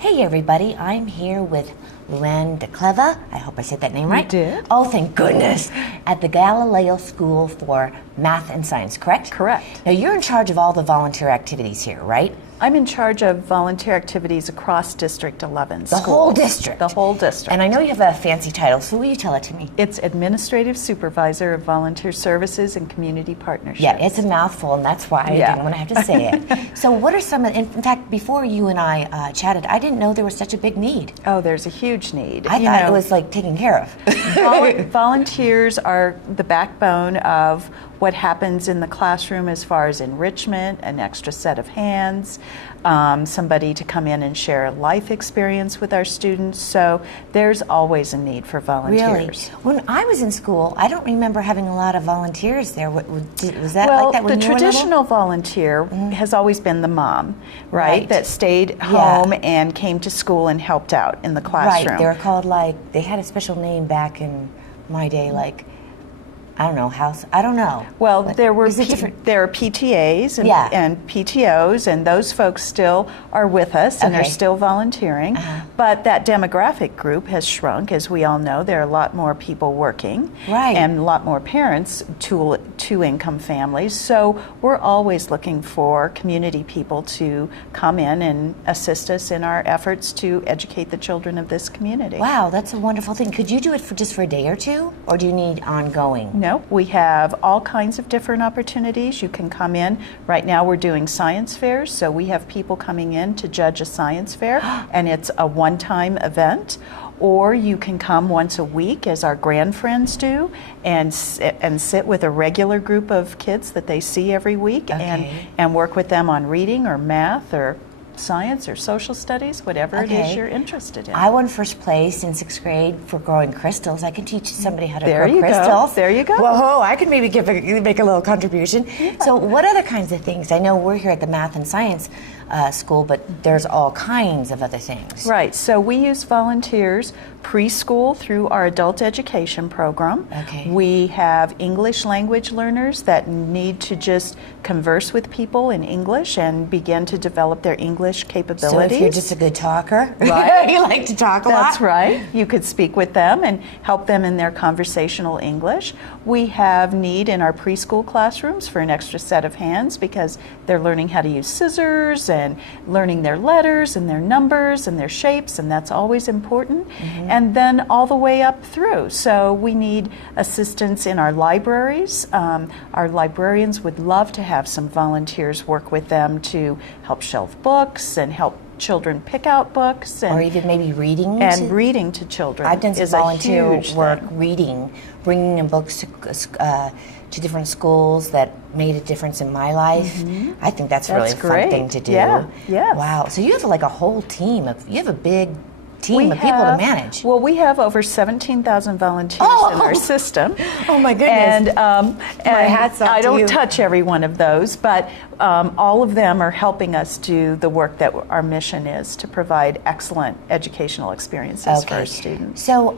Hey everybody, I'm here with Luann DeCleva. I hope I said that name right. You did. Oh, thank goodness. At the Galileo School for Math and Science, correct? Correct. Now you're in charge of all the volunteer activities here, right? I'm in charge of volunteer activities across District 11 The whole district? The whole district. And I know you have a fancy title, so will you tell it to me? It's Administrative Supervisor of Volunteer Services and Community Partnerships. Yeah, it's a mouthful, and that's why I didn't want to have to say it. So what are some, in fact, before you and I chatted, I didn't know there was such a big need. Oh, there's a huge need. I thought it was like taken care of. Volunteers are the backbone of what happens in the classroom as far as enrichment, an extra set of hands, somebody to come in and share a life experience with our students. So there's always a need for volunteers. Really? When I was in school, I don't remember having a lot of volunteers there. Was that well, like that when the you were traditional volunteer has always been the mom, right? That stayed home and came to school and helped out in the classroom. Right. They were called they had a special name back in my day, I don't know, I don't know. Well, but there are PTAs and PTOs, and those folks still are with us and are still volunteering. But that demographic group has shrunk, as we all know. There are a lot more people working, and a lot more parents, two-income families. So we're always looking for community people to come in and assist us in our efforts to educate the children of this community. Wow, that's a wonderful thing. Could you do it just for a day or two, or do you need ongoing? No, we have all kinds of different opportunities. You can come in. Right now we're doing science fairs, so we have people coming in to judge a science fair, and it's a one-time event. Or you can come once a week, as our grand friends do, and sit with a regular group of kids that they see every week and work with them on reading or math or science or social studies, whatever it is you're interested in. I won first place in 6th grade for growing crystals. I can teach somebody how to grow crystals. There you go. Whoa, I can maybe make a little contribution. Yeah. So what other kinds of things? I know we're here at the Math and Science school, but there's all kinds of other things. Right, so we use volunteers preschool through our adult education program. We have English language learners that need to just converse with people in English and begin to develop their English capabilities. So if you're just a good talker, you like to talk a lot. That's right. You could speak with them and help them in their conversational English. We have need in our preschool classrooms for an extra set of hands because they're learning how to use scissors and learning their letters and their numbers and their shapes, and that's always important. And then all the way up through. So we need assistance in our libraries. Our librarians would love to have some volunteers work with them to help shelf books and help children pick out books, and or even maybe reading reading to children. I've done some volunteer work reading, bringing in books to different schools that made a difference in my life. I think that's really a fun thing to do. Yeah. Wow. So you have like a whole team you have a big team of people to manage. Well, we have over 17,000 volunteers in our system. Oh my goodness. And my hat's off I to don't you. touch every one of those, but all of them are helping us do the work that our mission is, to provide excellent educational experiences for our students. So,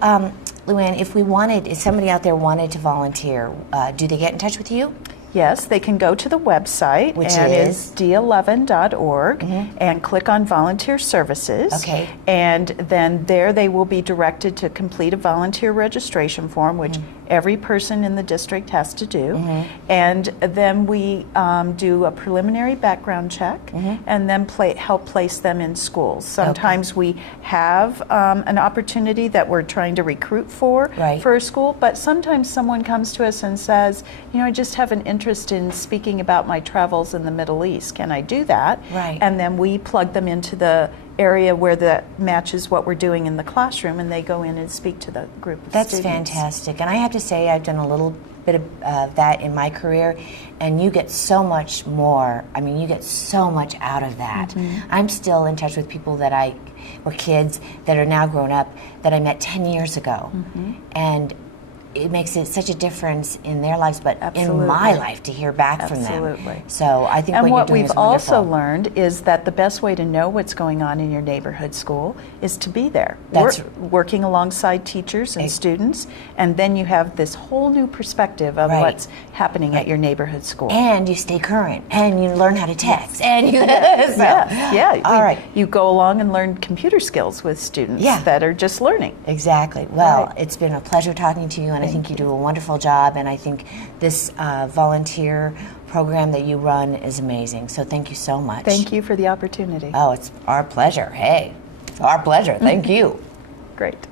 Luann, if somebody out there wanted to volunteer, do they get in touch with you? Yes, they can go to the website, which is d11.org, and click on Volunteer Services. And then there they will be directed to complete a volunteer registration form, which every person in the district has to do. And then we do a preliminary background check, and then help place them in schools. Sometimes we have an opportunity that we're trying to recruit for a school, but sometimes someone comes to us and says, I just have an interest in speaking about my travels in the Middle East. Can I do that? And then we plug them into the area where that matches what we're doing in the classroom, and they go in and speak to the group of students. That's fantastic. And I have to say, I've done a little bit of that in my career, and you get so much more. I mean, you get so much out of that. I'm still in touch with people that were kids that are now grown up that I met 10 years ago. And it makes it such a difference in their lives, but Absolutely. in my life to hear back from Absolutely. them. So I think And what what you're doing we've is wonderful. also learned is that the best way to know what's going on in your neighborhood school is to be there, working alongside teachers and students, and then you have this whole new perspective of what's happening at your neighborhood school. And you stay current, and you learn how to text, and you All right. You go along and learn computer skills with students that are just learning. Exactly. Well, it's been a pleasure talking to you, and I think you do a wonderful job, and I think this volunteer program that you run is amazing. So thank you so much. Thank you for the opportunity. Oh, it's our pleasure. Hey, it's our pleasure. Thank you. Great.